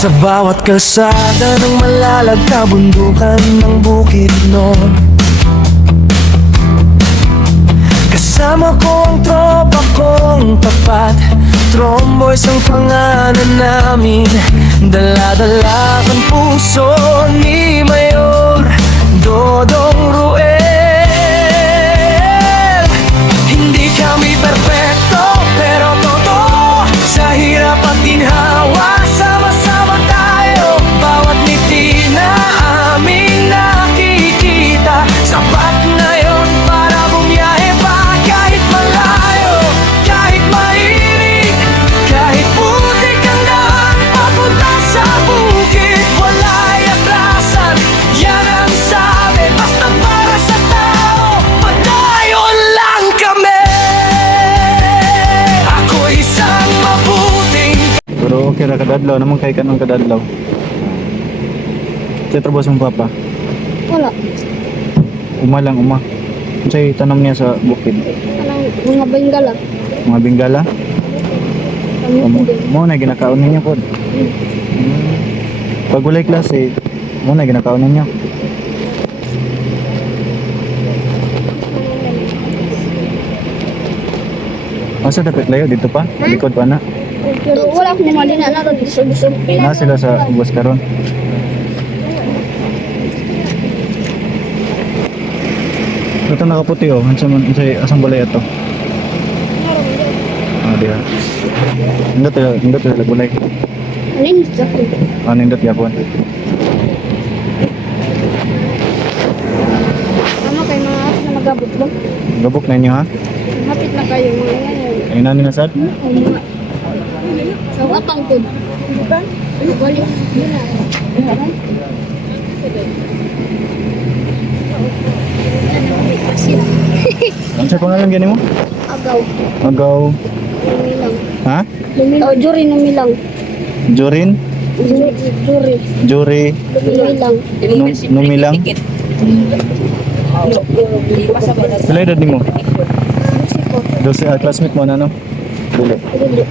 Sa bawat kalsada ng malalag kabundukan ng Bukidnon, kasama ko ang tropa kong tapat. Tromboys ang pangalan namin, dala-dala ang puso ni Mayor Dodong Ruel. Hindi kami perpekto pero totoo, sa hirap at ginhawa sama-sama tayo. Bawat ngiti na aming nakikita, sapat na yun para bumiyahe pa. Kahit malayo, kahit mainit, kahit putik ang daan papunta sa bukid, wala'y atrasan, yan ang sabi. Basta para sa tao, padayon lang kami. Ako isang mabuting. Pero okay ra kadadlaw naman kay kanang kadadlaw. Sa trabaho sa papa. Wala. Uma lang uma. Unsay tanom niya sa bukid? Anong mga Bengala. Mga Bengala? Kami din. Mo na ginakaon ninyo pod. Pag walay klase, mo na ginakaon ninyo. Asa dapat layo dito pa? Likod pa na. Pero wala akong malina na ron. Gusto. Na sila sa ubos karon. Ito nakaputi oh. Unsay asang balay ato? Ah, diha. Indot sila bulay. Alin sa akin? Ano indot yapon? Tama kayo mga hapit na magabot ba? Gabok na inyo ha? Hapit na kayo mga ngayon. Ay nani na sad? O mga. Sa apang po. Balik. Unsay pangalan gani mo? Agaw. Agaw. Lumilang. Ha? Oh, Jury Lumilang. Jorin? Jury. Juri Lumilang. Numilang? Sila edad nimo? Mexico. Dosi classmate mo na no? Dili. Dili.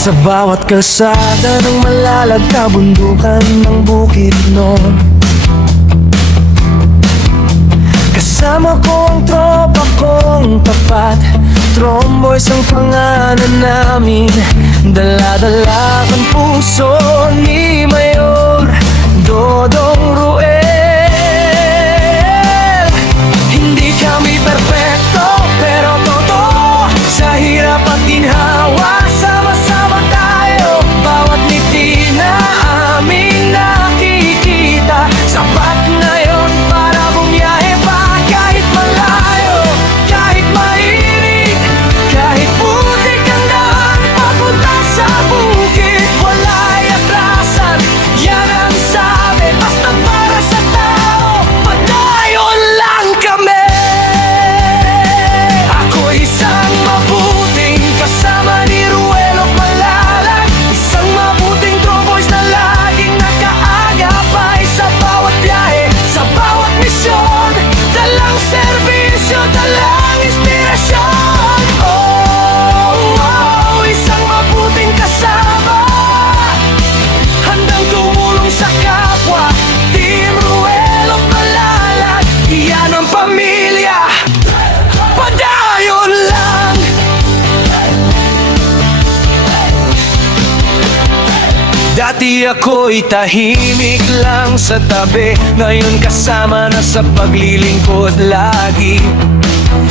Sa bawat kalsada ng malalag kabundukan ng Bukidnon, kasama ko ang tropa kong tapat. Tromboys ang pangalan namin, dala-dala ang puso ni Mayor Dodong Ruel. Hindi kami perpekto pero totoo, sa hirap at ginhawa sama-sama tayo. Bawat ngiti na aming nakikita, sapat na yun para bumiyahe pa. Kahit malayo, kahit mainit, kahit putik ang daan papunta sa bukid, wala'y atrasan, yan ang sabi. Basta para sa tao, padayon lang kami. Ako isang mabuting kasama ni Ruelo Malalag, isang mabuting tromboys na laging nakaagapay sa bawat biyahe, sa bawat misyon. Dalang serbisyo, dalang inspirasyon. Oh, isang mabuting kasama, handang tumulong sa kapwa. Team Ruelo Malalag, iyan ang pamilya. Padayon lang. Dati ako'y tahimik lang sa tabi, ngayon kasama na sa paglilingkod lagi.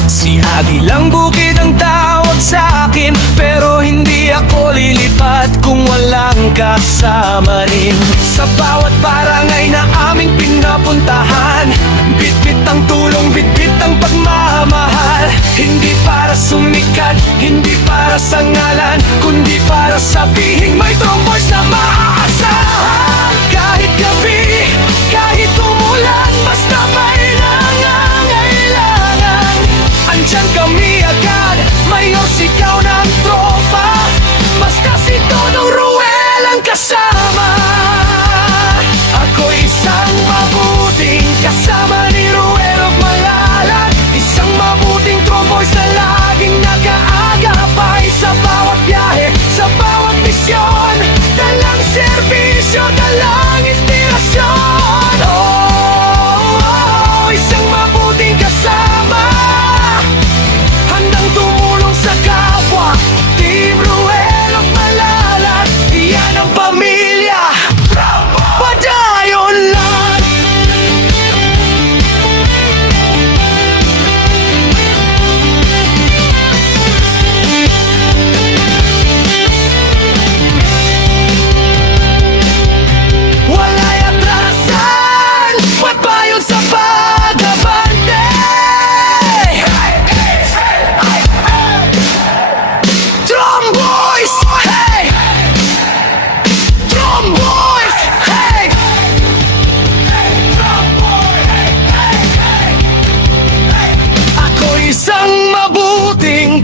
Si Agilang Bukid ang tawag sa akin, pero hindi ako lilipat kung walang kasama rin. Sa bawat barangay na aming pinapuntahan, bitbit ang tulong, bitbit ang pagmamahal. Hindi para sumikat, hindi para sa ngalan, kundi para sabihin may tromboys na maaasahan. Kahit gabi, kahit umulan, basta may nangangailangan, andyan kami agad. Mayor, sigaw ng tropa, basta si Dodong Ruel.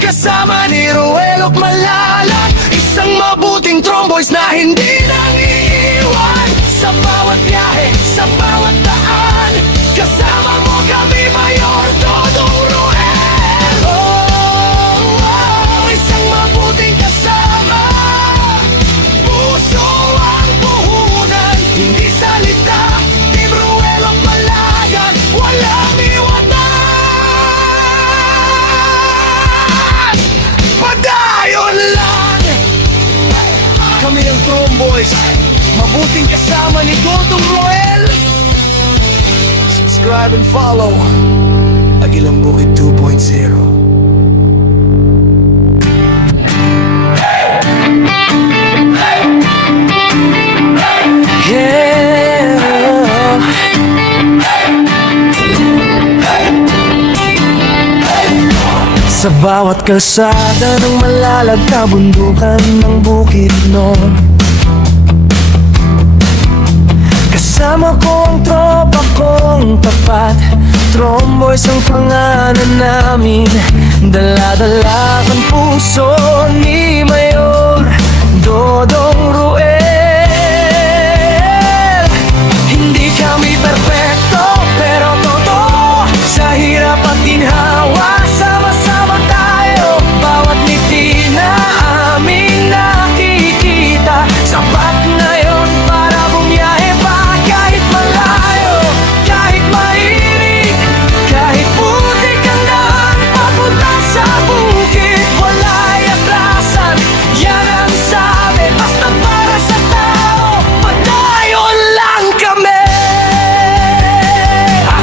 kasama ni Ruel at Malalag. Isang mabuting tromboys na hindi nang iiwan sa bawat biyahe, sa bawat daan. Kasama mo kami, Mayor Dodong Ruel. Isang mabuting kasama, puso ang puhunan, hindi salita. Team Ruel at Malalag, walang iwanan. Padayon lang, kami ang Tromboys, mabuting kasama ni Dodong Ruel. Subscribe and follow Agilang Bukid 2.0. Sa bawat kalsada ng Malalag, kabundukan ng Bukidnon, kasama ko ang tropa kong tapat. Tromboys ang pangalan namin, dala-dala ang puso ni Mayor Dodong Ruel. Hindi kami perpekto, pero totoo, sa hirap at ginhawa, sama-sama tayo. Bawat ngiti na aming nakikita, sapat na yon para bumiyahe pa. Kahit malayo, kahit mainit, kahit putik ang daan papunta sa bukid, wala'y atrasan, yan ang sabi. Basta para sa tao, padayon lang kami.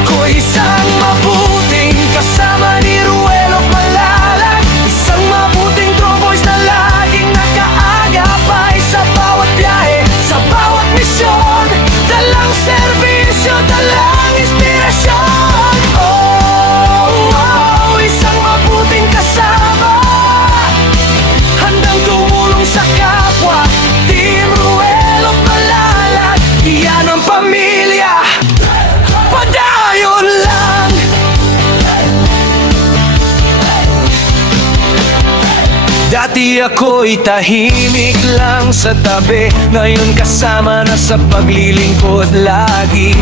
Ako isang mabuting kasama ni Ruel at Malalag, isang mabuting Tromboys na laging nakaagapay sa bawat biyahe, sa bawat misyon. Dalang serbisyo, dalang inspirasyon. Isang mabuting kasama, handang tumulong sa kapwa. Team Ruel at Malalag, iyan ang pamilya. Padayon lang. Dati ako'y tahimik lang sa tabi, ngayon kasama na sa paglilingkod lagi.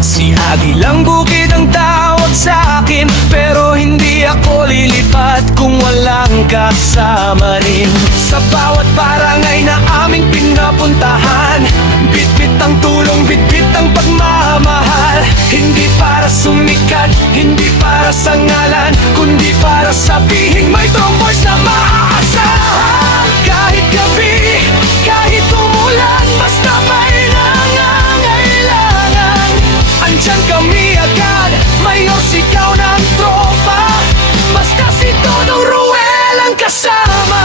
Si Agilang Bukid ang tawag sa akin, pero hindi ako lilipat kung walang kasama rin. Sa bawat barangay na aming pinapuntahan, bitbit ang tulong, bitbit ang pagmamahal. Hindi para sumikat, hindi para sa ngalan, kundi para sabihin may Tromboys na maaasahan. Kahit gabi, kahit umulan, basta may nangangailangan, andyan kami agad. Mayor, sigaw ng tropa, basta si Dodong Ruel ang kasama.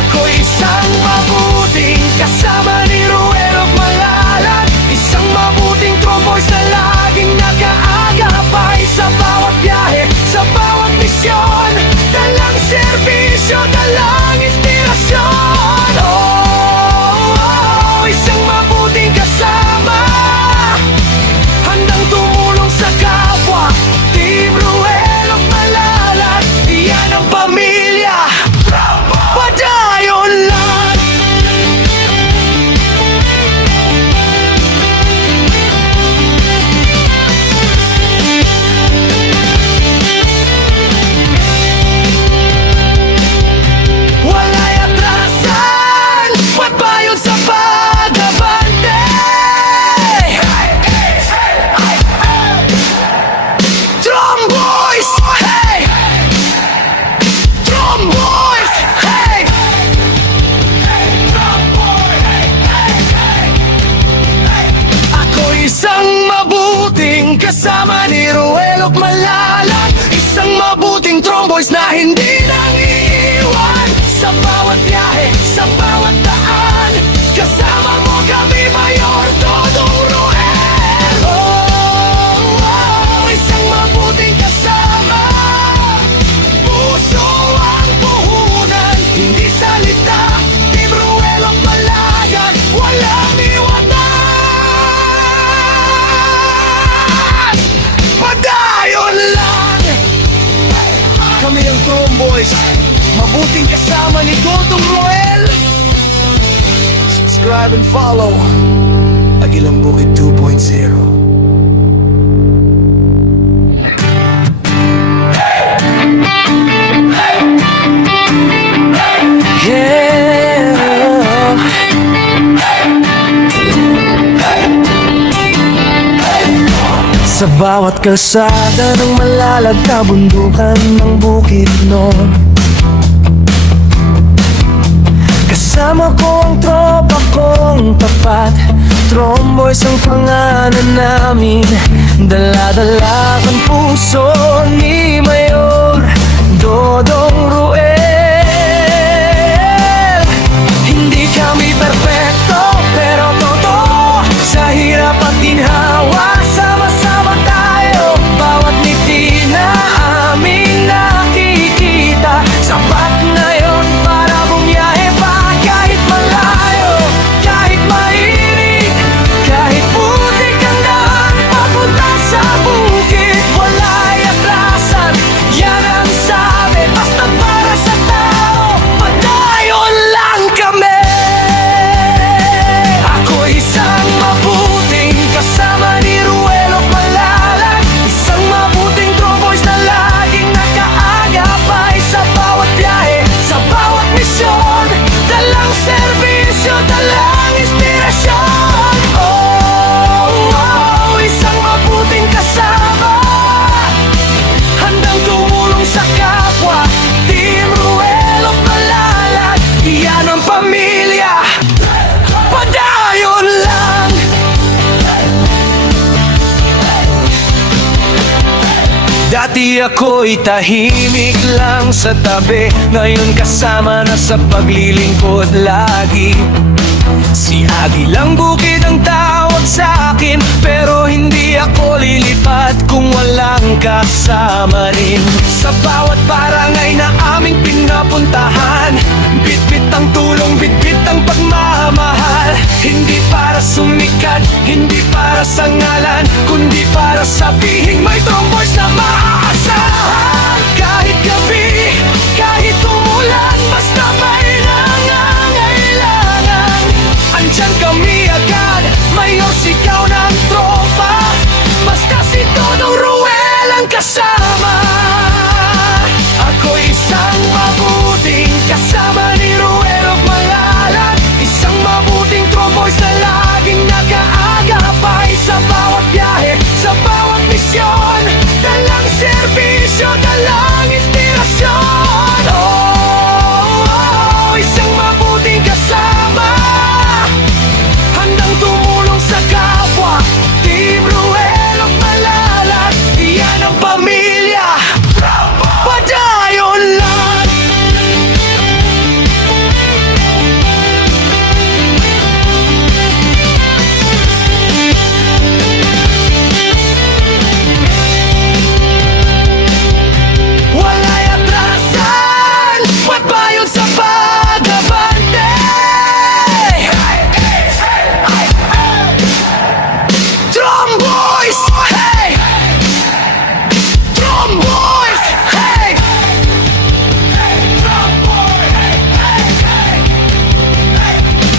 Ako isang mabuting kasama ni Ruel at Malalag, isang mabuting Tromboys na laging nakaagapay sa bawat biyahe, sa bawat misyon. Dalang serbisyo, dalang inspirasyon. Isang mabuting kasama, handang tumulong sa kapwa. Team Ruel at Malalag, iyan ang pamilya. Padayon lang. Wala'y atrasan, pagbayon sa pag-abante. Tromboys, hey! Tromboys, hey! Ako isang mabuting kasama ni Ruel at Malalag, isang mabuting Tromboys na hindi nang iiwan sa bawat biyahe, sa bawat daan. Kasama mo kami, Mayor Dodong Ruel. Isang mabuting kasama, puso ang puhunan, hindi salita. Team Ruel at Malalag, walang iwanan. Padayon lang, kami Subscribe and follow Agilang Bukid 2.0. Sa bawat kalsada ng malalagta bundukan ng bukid noon, kasama ko ang tropa kong tapat. Tromboys ang pangalan namin, dala-dala ang puso ni Mayor Dodong Ruel. Hindi kami perfecto pero totoo, sa hirap at ginhawa sama-sama tayo. Bawat ngiti na aming nakikita, sapat na yon para bumiyahe pa. Kahit malayo, kahit mainit, kahit putik ang daan papunta sa bukid, wala'y atrasan, yan ang sabi. Basta para sa tao, padayon lang kami. Ako isang mabuting kasama ni Ruel of Malalag, isang mabuting tromboys na laging nakaagapay sa bawat biyahe, sa bawat misyon. Dalang serbisyo, dalang inspirasyon. Oh, oh, isang mabuting kasama, handang tumulong sa kapwa. Team Ruel of Malalag, iyan ang pamilya. Padayon lang. Dati ako'y tahimik lang sa tabi, ngayon kasama na sa paglilingkod lagi. Si Agilang Bukid ang tawag sa akin, pero hindi ako lilipat kung walang kasama rin. Sa bawat barangay na aming pinapuntahan, bitbit ang tulong, bitbit ang pagmamahal. Hindi para sumikat, hindi para sa ngalan, kundi para sabihin may tromboys na maaasahan. Kahit gabi, kahit umulan, basta may nangangailangan, andyan kami agad. Mayor, sigaw ng tropa, basta si Dodong Ruel ang kasama. Ako isang mabuting kasama ni Ruel of Malalag, isang mabuting tromboys na laging nakaagapay sa bawat biyahe, sa bawat misyon. Dalang serbisyo, dalang inspirasyon. Oh, oh, isang mabuting kasama, handang tumulong sa kapwa. Team Ruel of Malalag, iyan ang pamilya. Padayon lang. Wala'y atrasan, magbayon sa pag-abante. Tromboys, hey! Tromboys, hey!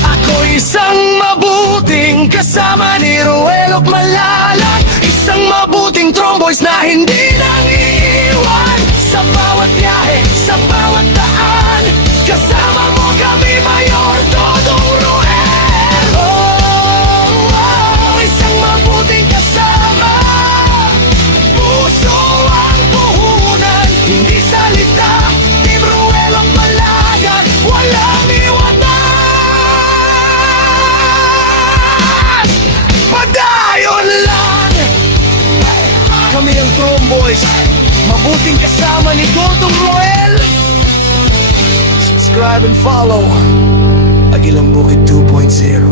Ako isang mabuting kasama ni Ruel of Malalag, isang mabuting tromboys na hindi nang iiwan. Sa bawat biyahe, sa bawat daan, kasama mo kami, Mayor Dodong Ruel. Oh, oh, isang mabuting kasama, puso ang puhunan, hindi salita. Team Ruel of Malalag, walang iwanan. Padayon lang. Kami ang Tromboys, mabuting kasama ni Dodong Ruel. Subscribe and follow Agilang Bukid 2.0.